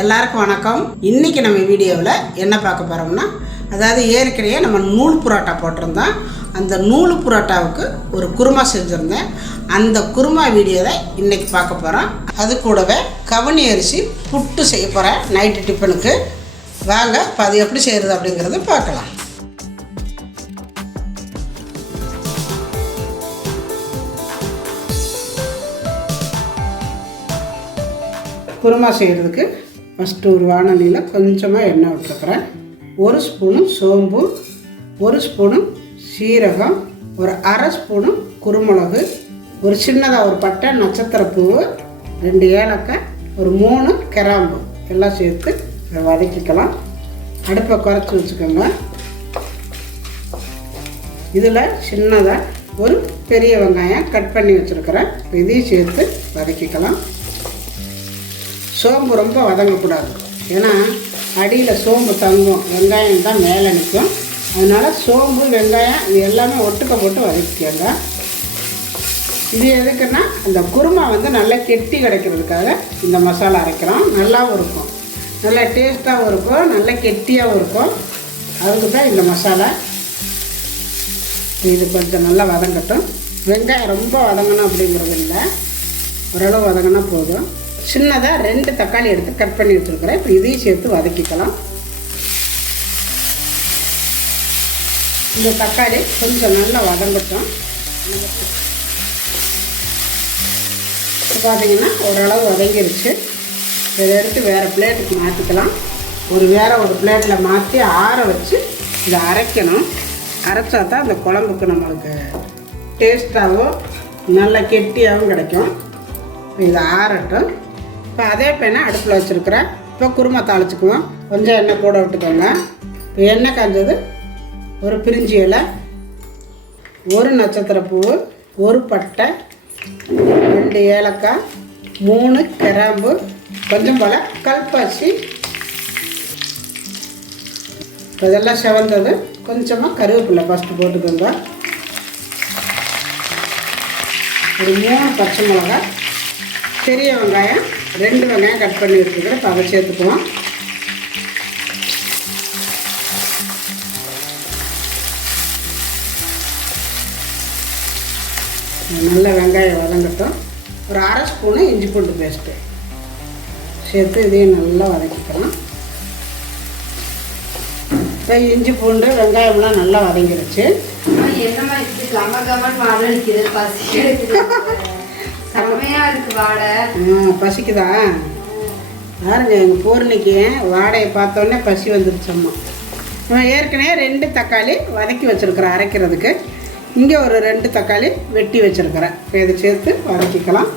எல்லாருக்கும் வணக்கம். இன்றைக்கி நம்ம வீடியோவில் என்ன பார்க்க போகிறோம்னா, அதாவது ஏற்கனவே நம்ம நூல் புரோட்டா போட்டிருந்தோம். அந்த நூல் புரோட்டாவுக்கு ஒரு குருமா செஞ்சுருந்தேன். அந்த குருமா வீடியோவை இன்றைக்கி பார்க்க போகிறோம். அது கூடவே கவுனி அரிசி புட்டு செய்ய போகிறேன் நைட்டு டிஃபனுக்கு. வாங்க அது எப்படி செய்கிறது அப்படிங்கிறத பார்க்கலாம். குருமா செய்கிறதுக்கு ஃபஸ்ட்டு ஒரு வானலியில் கொஞ்சமாக எண்ணெய் விட்டுருக்குறேன். ஒரு ஸ்பூனு சோம்பு, ஒரு ஸ்பூனு சீரகம், ஒரு அரை ஸ்பூனு குருமிளகு, ஒரு சின்னதாக ஒரு பட்டை, நட்சத்திரப்பூ, 2 ஏலக்காய், ஒரு 3 கிராம்பு எல்லாம் சேர்த்து வதக்கிக்கலாம். அடுப்பை குறைச்சி வச்சுக்கோங்க. இதில் சின்னதாக ஒரு பெரிய வெங்காயம் கட் பண்ணி வச்சுருக்கிறேன். இதையும் சேர்த்து வதக்கிக்கலாம். சோம்பு ரொம்ப வதங்கக்கூடாது, ஏன்னா அடியில் சோம்பு தங்கும், வெங்காயம் தான் மேலே நிற்கும். அதனால் சோம்பு வெங்காயம் இது எல்லாமே ஒட்டுக்க போட்டு வதக்கிக்கோங்க. இது எதுக்குன்னா அந்த குருமா நல்லா கெட்டி கிடைக்கிறதுக்காக இந்த மசாலா அரைக்கிறோம். நல்லாவும் இருக்கும், நல்லா டேஸ்ட்டாகவும் இருக்கும், நல்லா கெட்டியாகவும் இருக்கும். அதுக்கு தான் இந்த மசாலா. இது கொஞ்சம் நல்லா வதங்கட்டும். வெங்காயம் ரொம்ப வதங்கணும் அப்படிங்கிறது இல்லை, ஓரளவு வதங்கினா போதும். சின்னதாக 2 தக்காளி எடுத்து கட் பண்ணி வச்சுருக்கிறேன். இப்போ இதையும் சேர்த்து வதக்கிக்கலாம். இந்த தக்காளி கொஞ்சம் நல்லா வதங்கட்டும். இப்போ பார்த்தீங்கன்னா ஓரளவு வதங்கிருச்சு. இதை எடுத்து வேறு பிளேட்டுக்கு மாற்றிக்கலாம். வேறு ஒரு பிளேட்டில் மாற்றி ஆற வச்சு இதை அரைக்கணும். அரைச்சா தான் அந்த குழம்புக்கு நம்மளுக்கு டேஸ்ட்டாகவும் நல்லா கெட்டியாகவும் கிடைக்கும். இதை ஆறட்டும். இப்போ அதே பேனை அடுப்பில் வச்சுருக்கிறேன். இப்போ குருமா தாளிச்சுக்குவோம். கொஞ்சம் எண்ணெய் கூட விட்டுக்கோங்க. இப்போ எண்ணெய் காஞ்சது, ஒரு பிரிஞ்சி இலை, ஒரு நட்சத்திரப்பூ, ஒரு பட்டை, 2 ஏலக்காய், 3 கிராம்பு, கொஞ்சம் போல் கல்பாசி. இப்போ இதெல்லாம் செவந்தது. கொஞ்சமாக கருவேப்பிலை ஃபஸ்ட்டு போட்டுக்கோங்க. ஒரு 3 பச்சை மிளகாய், பெரிய வெங்காயம் 2 வெங்காயம் கட் பண்ணி வச்சுருக்கிறேன். இப்போ அதை சேர்த்துக்குவோம். நல்ல வெங்காயம் வதங்கட்டும். ஒரு அரை ஸ்பூனு இஞ்சி பூண்டு பேஸ்ட்டு சேர்த்து இதையும் நல்லா வதக்கிக்கலாம். இப்போ இஞ்சி பூண்டு வெங்காயம்லாம் நல்லா வதங்கிருச்சு. என்னமா இது கமகமன் வாடை அடிக்குது, பசி எடுக்குது, செம்மையாக இருக்குது வாடை. பசிக்குதா? பாருங்க, எங்கள் பூர்ணிக்கு வாடையை பார்த்தோன்னே பசி வந்துருச்சம்மா. ஏற்கனவே 2 தக்காளி வதக்கி வச்சுருக்கிறேன் அரைக்கிறதுக்கு. இங்கே ஒரு 2 தக்காளி வெட்டி வச்சுருக்கிறேன். இப்போ இதை சேர்த்து வதக்கிக்கலாம்.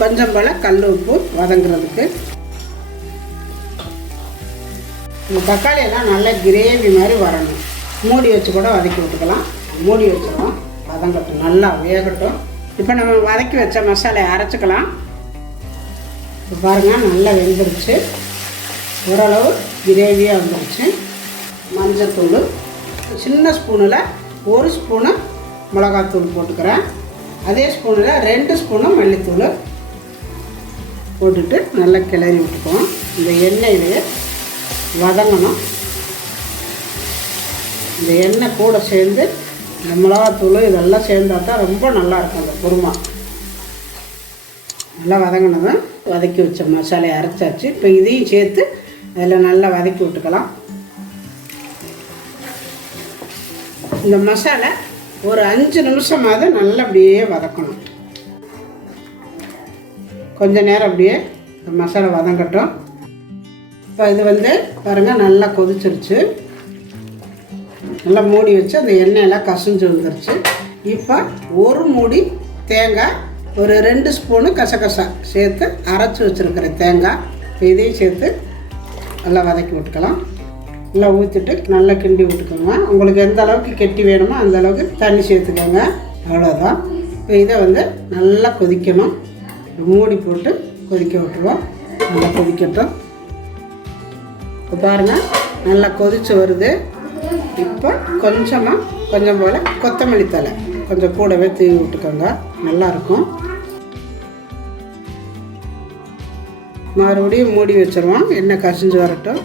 கொஞ்சம் போல் கல் உப்பு வதங்குறதுக்கு. இந்த தக்காளியெல்லாம் நல்லா கிரேவி மாதிரி வரணும். மூடி வச்சு கூட வதக்கி விட்டுக்கலாம். மூடி வச்சிடலாம், வதங்கட்டும், நல்லா வேகட்டும். இப்போ நம்ம வதக்கி வச்ச மசாலையை அரைச்சிக்கலாம். இப்போ பாருங்கள், நல்லா வெந்துருச்சு, ஓரளவு கிரேவியாக வந்துருச்சு. மஞ்சத்தூள் சின்ன ஸ்பூனில் 1 ஸ்பூனு மிளகாத்தூள் போட்டுக்கிறேன். அதே ஸ்பூனில் 2 ஸ்பூனு மல்லித்தூள் போட்டுட்டு நல்லா கிளறி விட்டுக்குவோம். இந்த எண்ணெயிலேயே வதங்கணும். இந்த எண்ணெய் கூட சேர்ந்து இந்த மிளகாத்தூள் இதெல்லாம் சேர்ந்தால் தான் ரொம்ப நல்லாயிருக்கும் அந்த குருமா. நல்லா வதங்கினதும் வதக்கி வச்ச மசாலையை அரைச்சாச்சு. இப்போ இதையும் சேர்த்து அதில் நல்லா வதக்கி விட்டுக்கலாம். இந்த மசாலா ஒரு 5 நிமிஷமாவது நல்லா அப்படியே வதக்கணும். கொஞ்ச நேரம் அப்படியே இந்த மசாலா வதங்கட்டும். இப்போ இது பாருங்கள், நல்லா கொதிச்சிருச்சு. நல்லா மூடி வச்சு அந்த எண்ணெயெல்லாம் கசிஞ்சு வந்துருச்சு. இப்போ ஒரு மூடி தேங்காய், ஒரு 2 ஸ்பூனு கசகசா சேர்த்து அரைச்சி வச்சுருக்கிற தேங்காய் இதையும் சேர்த்து நல்லா வதக்கி விட்டுக்கலாம். நல்லா ஊற்றிட்டு நல்லா கிண்டி விட்டுக்கோங்க. உங்களுக்கு எந்த அளவுக்கு கெட்டி வேணுமோ அந்த அளவுக்கு தண்ணி சேர்த்துக்கோங்க. அவ்வளோதான். இப்போ இதை நல்லா கொதிக்கணும். மூடி போட்டு கொதிக்க விட்டுருவோம். நல்லா கொதிக்கட்டும். இப்போ பாருங்கள், நல்லா கொதித்து வருது. இப்போ கொஞ்சம் போல் கொத்தமல்லி தழை கொஞ்சம் கூடவே தூவி விட்டுக்கோங்க, நல்லாயிருக்கும். மறுபடியும் மூடி வச்சுருவோம், எண்ணெய் கசிஞ்சு வரட்டும்.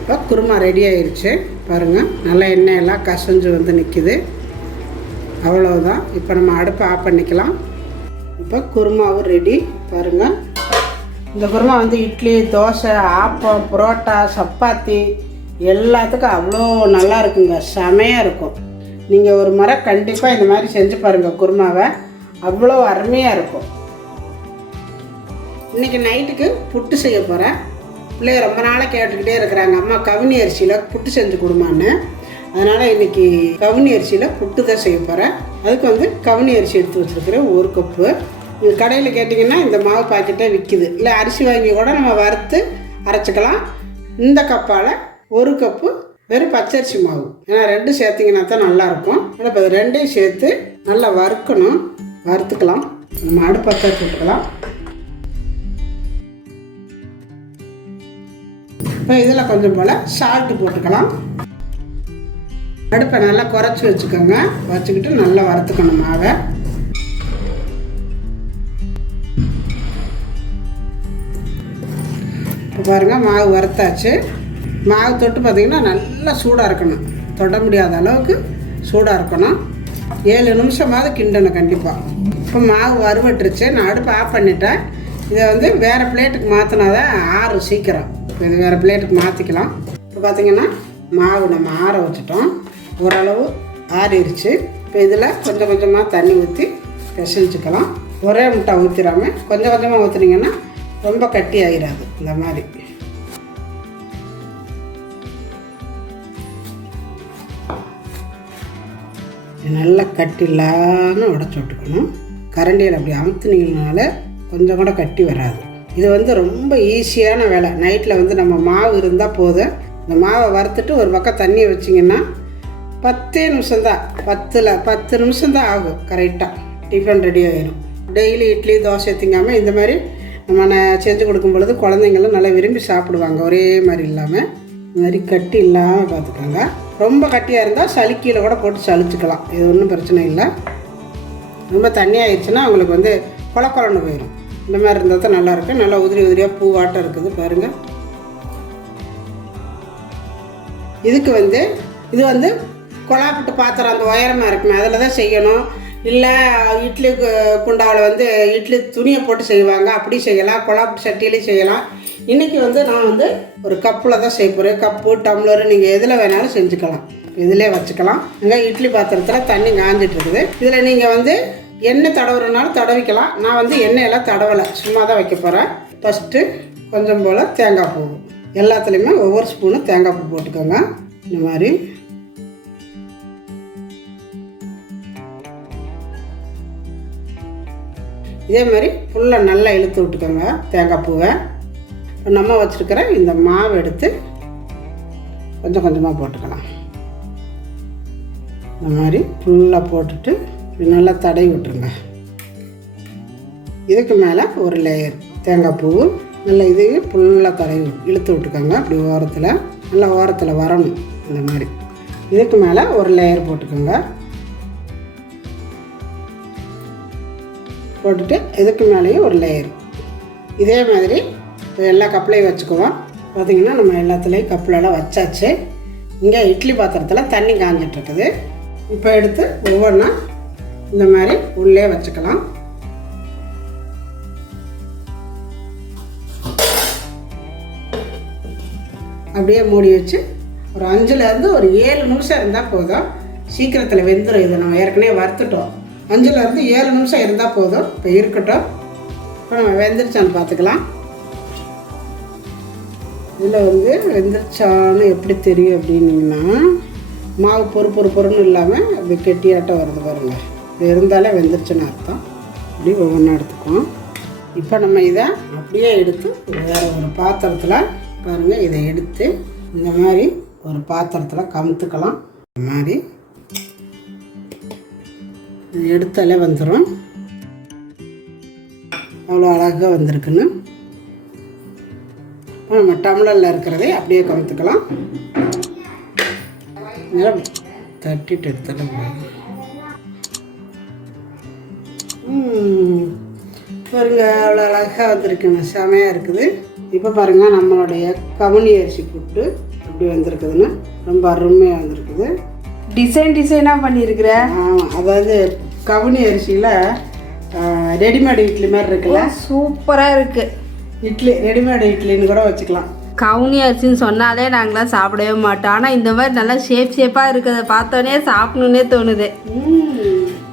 இப்போ குருமா ரெடி ஆயிடுச்சு பாருங்கள், நல்லா எண்ணெயெல்லாம் கசிஞ்சு வந்து நிற்கிது. அவ்வளோதான். இப்போ நம்ம அடுப்பை ஆஃப் பண்ணிக்கலாம். இப்போ குருமாவும் ரெடி பாருங்கள். இந்த குருமா வந்து இட்லி, தோசை, ஆப்பம், புரோட்டா, சப்பாத்தி எல்லாத்துக்கும் அவ்வளோ நல்லா இருக்குங்க, செமையாக இருக்கும். நீங்கள் ஒரு முறை கண்டிப்பாக இந்த மாதிரி செஞ்சு பாருங்கள் குருமாவை, அவ்வளோ அருமையாக இருக்கும். இன்றைக்கி நைட்டுக்கு புட்டு செய்ய போகிறேன். பிள்ளைய ரொம்ப நாளாக கேட்டுக்கிட்டே இருக்கிறாங்க, அம்மா கவுனி அரிசியில் புட்டு செஞ்சு கொடுமான்னு. அதனால் இன்றைக்கி கவுனி அரிசியில் புட்டு தான் செய்ய போகிறேன். அதுக்கு வந்து கவுனி அரிசி எடுத்து வச்சுருக்கிறேன் 1 கப்பு. கடையில் கேட்டிங்கன்னா இந்த மாவு பாக்கெட்டே விற்கிது, இல்லை அரிசி வாங்கி கூட நம்ம வறுத்து அரைச்சிக்கலாம். இந்த கப்பால் 1 கப்பு வெறும் பச்சரிசி மாவு, ஏன்னா 2 சேர்த்திங்கன்னா தான் நல்லாயிருக்கும். ஆனால் இப்போ 2ஐயும் சேர்த்து நல்லா வறுக்கணும். வறுத்துக்கலாம். நம்ம அடுப்பு பற்ற போட்டுக்கலாம். இப்போ இதில் கொஞ்சம் போல் சால்ட்டு போட்டுக்கலாம். அடுப்பை நல்லா குறைச்சி வச்சுக்கோங்க. வச்சுக்கிட்டு நல்லா வறுத்துக்கணும் மாவை. இப்போ பாருங்கள், மாவு வறுத்தாச்சு. மாவு தொட்டு பார்த்திங்கன்னா நல்லா சூடாக இருக்கணும், தொட முடியாத அளவுக்கு சூடாக இருக்கணும். 7 நிமிஷமாவது கிண்டணும் கண்டிப்பாக. இப்போ மாவு வறுவட்டுருச்சு. நான் அடுப்பை ஆஃப் பண்ணிட்டேன். இதை வந்து வேறு பிளேட்டுக்கு மாற்றினா தான் ஆறும் சீக்கிரம். இப்போ இது வேறு பிளேட்டுக்கு மாற்றிக்கலாம். இப்போ பார்த்திங்கன்னா மாவு நம்ம ஆற வச்சுட்டோம், ஓரளவு ஆறிடுச்சு. இப்போ இதில் கொஞ்சம் கொஞ்சமாக தண்ணி ஊற்றி பிசைஞ்சிக்கலாம். ஒரே முட்டை ஊற்றிடாமல் கொஞ்சம் கொஞ்சமாக ஊற்றுனீங்கன்னா ரொம்ப கட்டி ஆகிடாது. இந்த மாதிரி நல்லா கட்டி இல்லாமல் உடச்சி விட்டுக்கணும். கரண்டியில் அப்படி அமுத்துனீங்கனால கொஞ்சம் கூட கட்டி வராது. இது வந்து ரொம்ப ஈஸியான வேலை. நைட்டில் வந்து நம்ம மாவு இருந்தால் போதும். இந்த மாவை வறுத்துட்டு ஒரு பக்கம் தண்ணியை வச்சிங்கன்னா 10 நிமிஷம்தான், 10 நிமிஷம்தான் ஆகும். கரெக்டாக டிஃபன் ரெடி ஆகிடும். டெய்லி இட்லி தோசை திங்காமல் இந்த மாதிரி நம்ம செஞ்சு கொடுக்கும் பொழுது குழந்தைங்களும் நல்லா விரும்பி சாப்பிடுவாங்க. ஒரே மாதிரி இல்லாமல் இந்த மாதிரி கட்டி இல்லாமல் பார்த்துக்கோங்க. ரொம்ப கட்டியாக இருந்தால் சளிக்கீழே கூட போட்டு சளிச்சுக்கலாம், இது ஒன்றும் பிரச்சனை இல்லை. ரொம்ப தண்ணி ஆயிடுச்சுன்னா அவங்களுக்கு வந்து குழக்குழன்னு போயிடும். இந்த மாதிரி இருந்தால் தான் நல்லாயிருக்கும். நல்லா உதிரி உதிரியாக பூவாட்டம் இருக்குது பாருங்கள். இதுக்கு வந்து இது வந்து கொழாப்புட்டு பாத்திரம் அந்த உயரமாக இருக்குமே அதில் தான் செய்யணும். இல்லை இட்லி குண்டாவில் வந்து இட்லி துணியை போட்டு செய்வாங்க, அப்படி செய்யலாம். கொழாப்புட்டு சட்டியிலையும் செய்யலாம். இன்றைக்கி வந்து நான் வந்து ஒரு கப்பில் தான் செய்ய போகிறேன். கப்பு, டம்ளரு நீங்கள் எதில் வேணாலும் செஞ்சுக்கலாம். இதிலே வச்சுக்கலாம். இங்கே இட்லி பாத்திரத்தில் தண்ணி காஞ்சிட்டு இருக்குது. இதில் நீங்கள் வந்து எண்ணெய் தடவுறனாலும் தடவிக்கலாம். நான் வந்து எண்ணெயெல்லாம் தடவலை, சும்மா தான் வைக்க போகிறேன். ஃபஸ்ட்டு கொஞ்சம் போல் தேங்காய் பூ, எல்லாத்துலேயுமே ஒவ்வொரு ஸ்பூனும் தேங்காய் பூ போட்டுக்கோங்க. இந்த மாதிரி இதே மாதிரி ஃபுல்லாக நல்லா இழுத்து விட்டுக்கோங்க தேங்காய் பூவை. இப்போ நம்ம வச்சுருக்கிற இந்த மாவு எடுத்து கொஞ்சம் கொஞ்சமாக போட்டுக்கலாம். இந்த மாதிரி ஃபுல்லாக போட்டுட்டு நல்லா தடவி விட்டுருங்க. இதுக்கு மேலே ஒரு லேயர் தேங்காய் பூ நல்லா இதையும் ஃபுல்லாக தடவி இழுத்து விட்டுக்கோங்க. அப்படி ஓரத்தில் நல்லா ஓரத்தில் வரணும். இந்த மாதிரி இதுக்கு மேலே ஒரு லேயர் போட்டுக்கோங்க. போட்டுட்டு இதுக்கு மேலேயும் ஒரு லேயர். இதே மாதிரி எல்லா கப்லையும் வச்சுக்குவோம். பார்த்திங்கன்னா நம்ம எல்லாத்துலேயும் கப்பிலெல்லாம் வச்சாச்சு. இங்கே இட்லி பாத்திரத்தில் தண்ணி காஞ்சிட்ருக்குது. இப்போ எடுத்து ஒவ்வொன்றா இந்த மாதிரி உள்ளே வச்சுக்கலாம். அப்படியே மூடி வச்சு ஒரு 5லேருந்து ஒரு 7 நிமிஷம் இருந்தால் போதும். சீக்கிரத்தில் வெந்துடும். இதை நம்ம ஏற்கனவே வறுத்துட்டோம். 5லேருந்து 7 நிமிஷம் இருந்தால் போதும். இப்போ இருக்கட்டும். இப்போ நம்ம வெந்துருச்சான்னு பார்த்துக்கலாம். இதில் வந்து வெந்துருச்சான்னு எப்படி தெரியும் அப்படின்னிங்கன்னா, மாவு பொறுன்னு இல்லாமல் அப்படி கெட்டியாட்டம் வருது பாருங்கள். இது இருந்தாலே வெந்துருச்சுன்னு அர்த்தம். அப்படி ஒவ்வொன்றா எடுத்துக்குவோம். இப்போ நம்ம இதை அப்படியே எடுத்து வேறு ஒரு பாத்திரத்தில் பாருங்கள், இதை எடுத்து இந்த மாதிரி ஒரு பாத்திரத்தில் கமுத்துக்கலாம். இந்த மாதிரி எடுத்தாலே வந்துடும். அவ்வளோ அழகாக வந்திருக்குன்னு. நம்ம டம்ளரில் இருக்கிறதே அப்படியே கமுத்துக்கலாம். தட்டிட்டு எடுத்தாலும் பாருங்க அவ்வளோ அழகாக வந்திருக்குங்க, செமையாக இருக்குது. இப்போ பாருங்கள் நம்மளுடைய கவுனி அரிசி புட்டு எப்படி வந்திருக்குதுன்னு ரொம்ப அருமையாக வந்திருக்குது. டிசைனாக பண்ணியிருக்கிற. ஆமாம், அதாவது கவுனி அரிசியில் ரெடிமேடு இட்லி மாதிரி இருக்குல்ல, சூப்பராக இருக்குது. இட்லி ரெடிமேடு இட்லின்னு கூட வச்சுக்கலாம். கவுனி அரிசின்னு சொன்னாலே நாங்களாம் சாப்பிடவே மாட்டோம். ஆனால் இந்த மாதிரி நல்லா ஷேப்பாக இருக்கிறத பார்த்தோன்னே சாப்பிடணுன்னே தோணுது.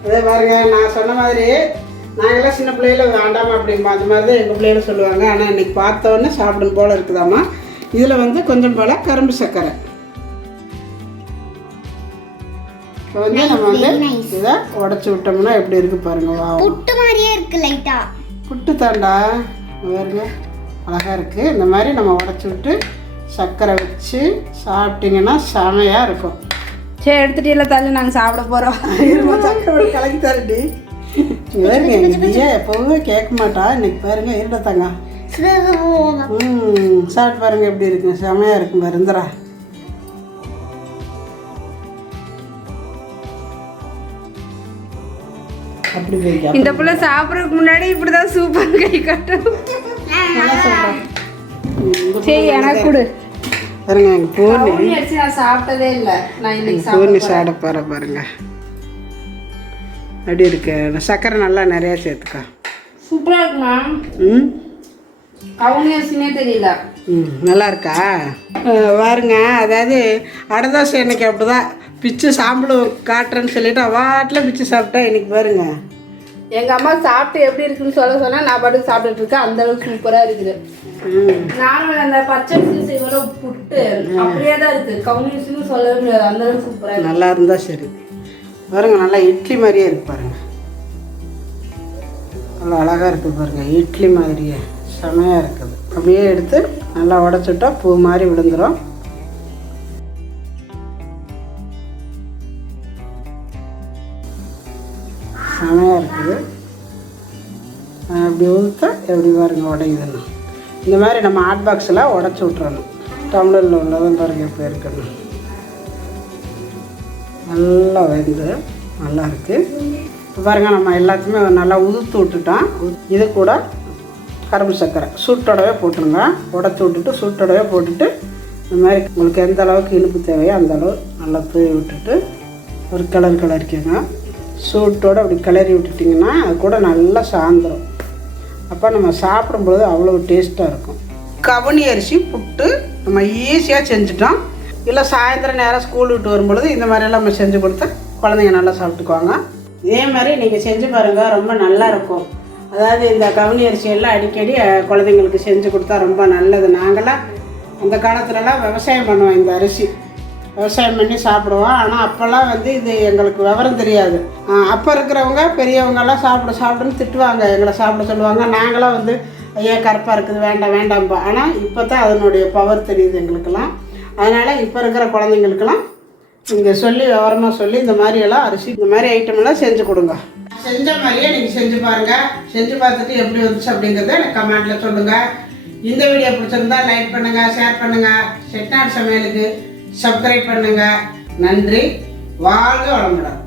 அதே பாருங்க, நான் சொன்ன மாதிரி நாங்களாம் சின்ன பிள்ளையில வேண்டாமா அப்படிம்பா, அந்த மாதிரி தான் எங்கள் பிள்ளைகளும் சொல்லுவாங்க. ஆனால் இன்றைக்கி பார்த்தோன்னே சாப்பிடும் போல் இருக்குதாம்மா. இதில் வந்து கொஞ்சம் போல் கரும்பு சர்க்கரை. இப்போ வந்து நம்ம வந்து இதை உடச்சி விட்டோம்னா எப்படி இருக்கு பாருங்க. புட்டு மாதிரியே இருக்கு, லைட்டா புட்டு தாண்டா பாருங்க, அழகாக இருக்குது. இந்த மாதிரி நம்ம உடச்சி விட்டு சர்க்கரை வச்சு சாப்பிட்டிங்கன்னா செமையாக இருக்கும். சரி, எடுத்துகிட்டு இல்லை தள்ளு, நாங்கள் சாப்பிட போகிறோம். சர்க்கரை கலக்கி தரடி. பாருங்க, எங்கள் பிரியா எப்போவுமே கேட்க மாட்டா, இன்னைக்கு பாருங்க இருடத்தாங்க. சாப்பிட்டு பாருங்க எப்படி இருக்குங்க, செமையாக இருக்கும் மருந்துரா. அப்படி போய் இந்த பிள்ளை சாப்பிட்றதுக்கு முன்னாடி இப்படிதான் சூப்பர் கை கட்டும். சரி, எனக்கு கொடு. பாருங்க எங்கள் பூர்ணி நான் சாப்பிட்டதே இல்லை. நான் இன்னைக்கு பூர்ணி சாப்பிட போகிற பாருங்க அப்படி இருக்கு. சர்க்கரை நல்லா நிறையா சேர்த்துக்கா. சூப்பராக இருக்குமா? கவுனி அரிசினே தெரியல. நல்லா இருக்கா பாருங்க. அதாவது அடதாசை எனக்கு அப்படிதான் பிச்சு சாம்பலும் காட்டுறேன்னு சொல்லிட்டு அவாட்டில் பிச்சு சாப்பிட்டா இன்னைக்கு பாருங்க. எங்கள் அம்மா சாப்பிட்டு எப்படி இருக்குன்னு சொன்னால் நான் பாட்டுக்கு சாப்பிட்டுட்டு இருக்கேன். அந்த அளவுக்கு சூப்பராக இருக்குது. நானும் அந்த பச்சை அரிசி செய்வர புட்டு அப்படியே தான் இருக்குது. கவுனி அரிசின்னு சொல்லவே முடியாது, அந்த அளவுக்கு சூப்பராக நல்லா இருந்தா சரி. பாருங்க நல்லா இட்லி மாதிரியே இருக்கு பாருங்க, நல்லா அழகாக இருக்குது பாருங்க, இட்லி மாதிரியே செமையாக இருக்குது. அப்படியே எடுத்து நல்லா உடச்சுட்டா பூ மாதிரி விழுந்துடும். செமையாக இருக்குது. அப்படி ஊற்ற எப்படி பாருங்க உடையுதுன்னு. இந்த மாதிரி நம்ம ஹாட் பாக்ஸில் உடச்சி விட்றணும். டம்ளரில் உள்ளதும் பாருங்க எப்படி இருக்குன்னு நல்லா வெந்து நல்லா இருக்குது. இப்போ பாருங்கள் நம்ம எல்லாத்தையுமே நல்லா உதுத்து விட்டுட்டோம். இது கூட கரும்பு சர்க்கரை சூட்டோடவே போட்டுருங்க. உடச்சி விட்டுட்டு சூட்டோடவே போட்டுட்டு இந்த மாதிரி உங்களுக்கு எந்த அளவுக்கு இனிப்பு தேவையோ அந்த அளவு நல்லா தூவி விட்டுட்டு ஒரு கிளறிக்கோங்க. சூட்டோடு அப்படி கிளறி விட்டுட்டிங்கன்னா அது கூட நல்லா சாயந்தரம். அப்போ நம்ம சாப்பிடும்பொழுது அவ்வளோ டேஸ்ட்டாக இருக்கும். கவுனி அரிசி புட்டு நம்ம ஈஸியாக செஞ்சுட்டோம். இல்லை சாயந்தரம் நேரம் ஸ்கூல் விட்டு வரும்பொழுது இந்த மாதிரியெல்லாம் நம்ம செஞ்சு கொடுத்தா குழந்தைங்க நல்லா சாப்பிட்டுக்குவாங்க. இதே மாதிரி நீங்கள் செஞ்சு பாருங்கள், ரொம்ப நல்லா இருக்கும். அதாவது இந்த கவுனி அரிசியெல்லாம் அடிக்கடி குழந்தைங்களுக்கு செஞ்சு கொடுத்தா ரொம்ப நல்லது. நாங்களாம் அந்த காலத்துலலாம் விவசாயம் பண்ணுவோம், இந்த அரிசி விவசாயம் பண்ணி சாப்பிடுவோம். ஆனால் அப்போல்லாம் வந்து இது எங்களுக்கு விவரம் தெரியாது. அப்போ இருக்கிறவங்க பெரியவங்கெல்லாம் சாப்பிடுன்னு திட்டுவாங்க, எங்களை சாப்பிட சொல்லுவாங்க. நாங்களாம் வந்து ஐயா கருப்பாக இருக்குது வேண்டாம்பா. ஆனால் இப்போ தான் அதனுடைய பவர் தெரியுது எங்களுக்கெல்லாம். அதனால் இப்போ இருக்கிற குழந்தைங்களுக்கெல்லாம் நீங்கள் சொல்லி விவரமாக சொல்லி இந்த மாதிரியெல்லாம் அரிசி இந்த மாதிரி ஐட்டமெல்லாம் செஞ்சு கொடுங்க. செஞ்ச மாதிரியே நீங்கள் செஞ்சு பாருங்கள். செஞ்சு பார்த்துட்டு எப்படி வந்துச்சு அப்படிங்கிறத எனக்கு கமெண்ட்டில் சொல்லுங்கள். இந்த வீடியோ பிடிச்சிருந்தா லைக் பண்ணுங்கள், ஷேர் பண்ணுங்கள், செட்டிநாடு சமையலுக்கு சப்ஸ்கிரைப் பண்ணுங்கள். நன்றி. வாழ்க வளமுடன்.